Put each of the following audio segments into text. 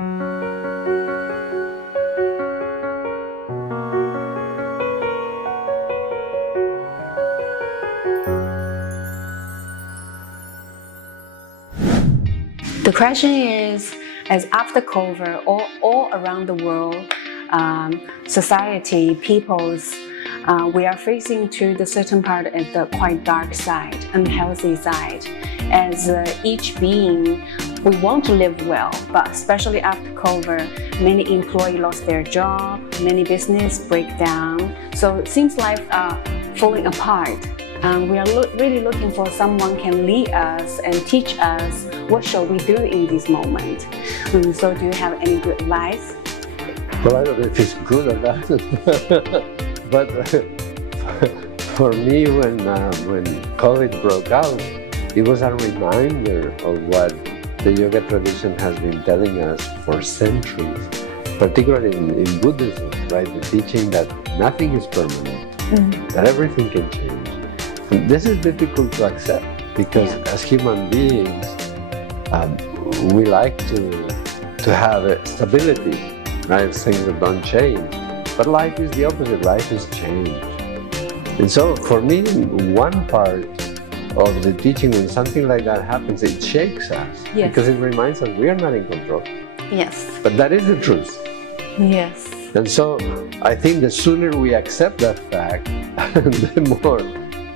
The question is, as after COVID, all around the world, society, peoples, we are facing to the certain part of the quite dark side, unhealthy side. As each being, we want to live well, but especially after COVID, many employees lost their job, many business break down. So it seems life falling apart. We are really looking for someone can lead us and teach us what shall we do in this moment. So do you have any good advice? Well, I don't know if it's good or not, but for me, when COVID broke out, it was a reminder of what the yoga tradition has been telling us for centuries, particularly in Buddhism, right? The teaching that nothing is permanent, that everything can change. And this is difficult to accept because as human beings, we like to have stability, right? Things that don't change. But life is the opposite. Life is change. And so for me, one part of the teaching, when something like that happens, it shakes us because it reminds us we are not in control. Yes. But that is the truth. Yes. And so I think the sooner we accept that fact, the more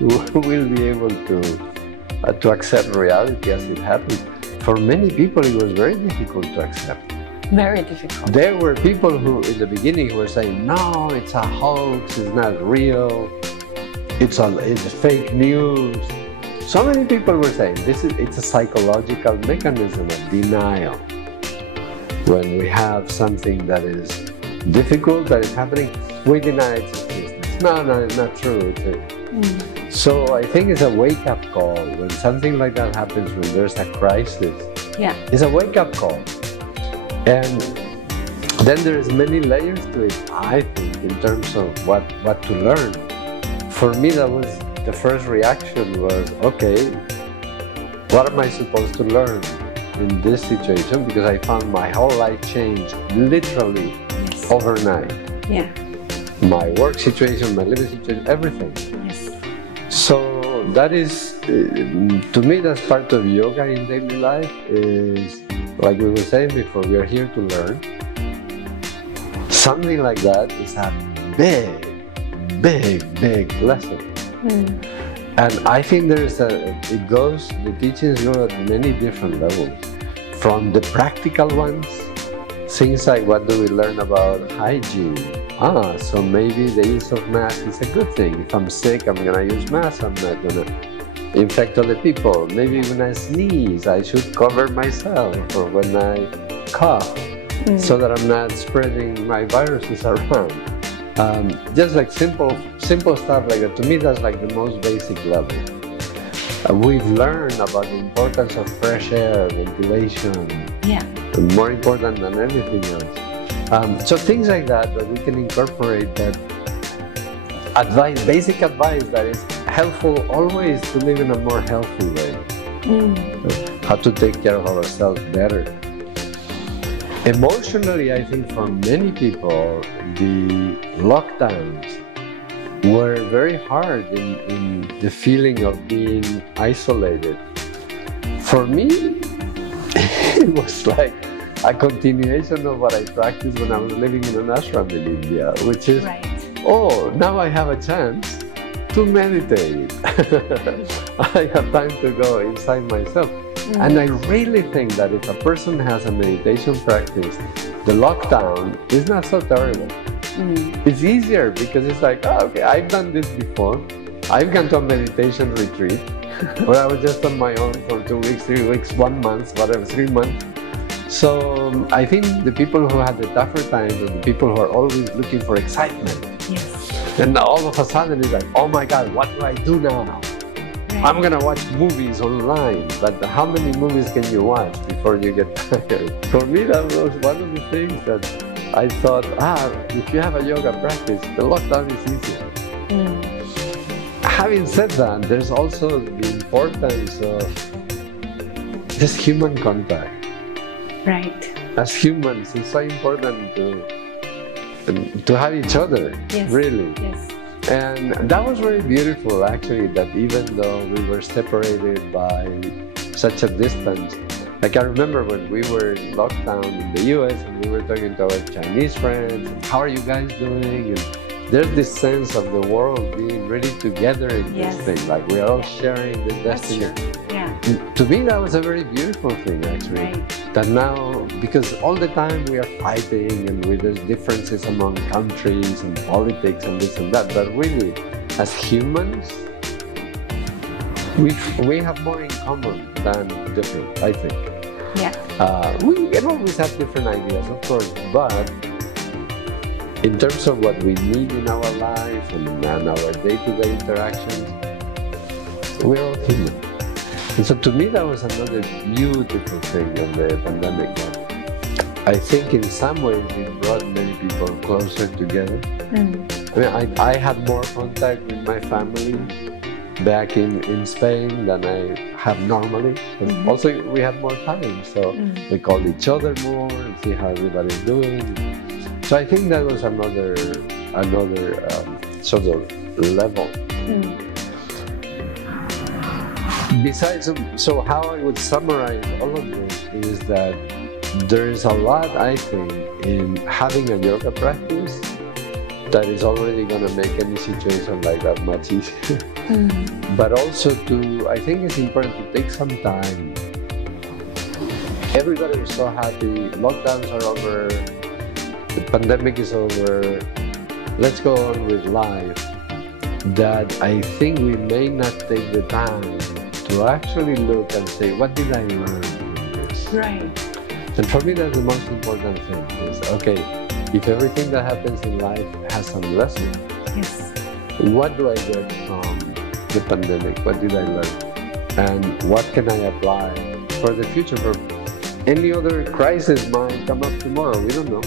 we'll be able to accept reality as it happens. For many people, it was very difficult to accept. Very difficult. There were people who, in the beginning, were saying, "No, it's a hoax. It's not real. It's fake news." So many people were saying it's a psychological mechanism of denial. When we have something that is difficult, that is happening, we deny its existence. No, it's not true. So I think it's a wake-up call. When something like that happens, when there's a crisis, it's a wake-up call. And then there's many layers to it, I think, in terms of what to learn. For me, that was the first reaction was, okay, what am I supposed to learn in this situation? Because I found my whole life changed literally overnight. Yeah. My work situation, my living situation, everything. Yes. So that is, to me, that's part of yoga in daily life is, like we were saying before, we are here to learn. Something like that is a big lesson. And I think the teachings go at many different levels. From the practical ones, things like what do we learn about hygiene? So maybe the use of mask is a good thing. If I'm sick, I'm gonna use mask, I'm not gonna infect other people. Maybe when I sneeze, I should cover myself, or when I cough, so that I'm not spreading my viruses around. Just like simple stuff like that. To me, that's like the most basic level. We've learned about the importance of fresh air, ventilation, more important than anything else. So things like that we can incorporate, that advice, basic advice that is helpful always to live in a more healthy way. How to take care of ourselves better. Emotionally, I think for many people, the lockdowns were very hard in the feeling of being isolated. For me, it was like a continuation of what I practiced when I was living in an ashram in India, which is, now I have a chance to meditate. I have time to go inside myself. And I really think that if a person has a meditation practice, the lockdown is not so terrible. It's easier because it's like, okay, I've done this before. I've gone to a meditation retreat where I was just on my own for 2 weeks, 3 weeks, 1 month, whatever, 3 months. So I think the people who had the tougher times are the people who are always looking for excitement. And all of a sudden it's like, oh my God, what do I do now? I'm gonna watch movies online, but how many movies can you watch before you get tired? For me, that was one of the things that I thought, if you have a yoga practice, the lockdown is easier. Having said that, there's also the importance of just human contact. Right. as humans, it's so important to have each other, Yes. really. Yes. And that was very beautiful, actually, that even though we were separated by such a distance, like I remember when we were in lockdown in the US and we were talking to our Chinese friends, how are you guys doing? And there's this sense of the world being really together in Yes. this thing, like we're all sharing this destiny. That's true. Yeah. To me, that was a very beautiful thing, actually. Right. That now, because all the time we are fighting and there's differences among countries and politics and this and that, but really, as humans, we have more in common than different, I think. Yeah. We always have different ideas, of course, but in terms of what we need in our life and our day-to-day interactions, we're all human. And so to me, that was another beautiful thing of the pandemic. I think in some ways it brought many people closer together. Mm. I mean, I had more contact with my family back in Spain than I have normally. Mm-hmm. Also, we have more time, so we call each other more and see how everybody's doing. So I think that was another sort of level. Mm. Besides, so how I would summarize all of this is that there is a lot, I think, in having a yoga practice that is already going to make any situation like that much easier. Mm. But also I think it's important to take some time. Everybody was so happy, lockdowns are over, the pandemic is over, let's go on with life, that I think we may not take the time to actually look and say, what did I learn from this? Right. And for me, that's the most important thing is, okay, if everything that happens in life has some lesson, Yes. what do I get from the pandemic? What did I learn? And what can I apply for the future? For any other crisis might come up tomorrow, we don't know.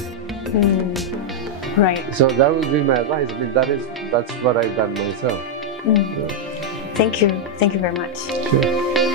Mm. Right. So that would be my advice. I mean, that's what I've done myself. Mm. Yeah. Thank you. Thank you very much. Sure.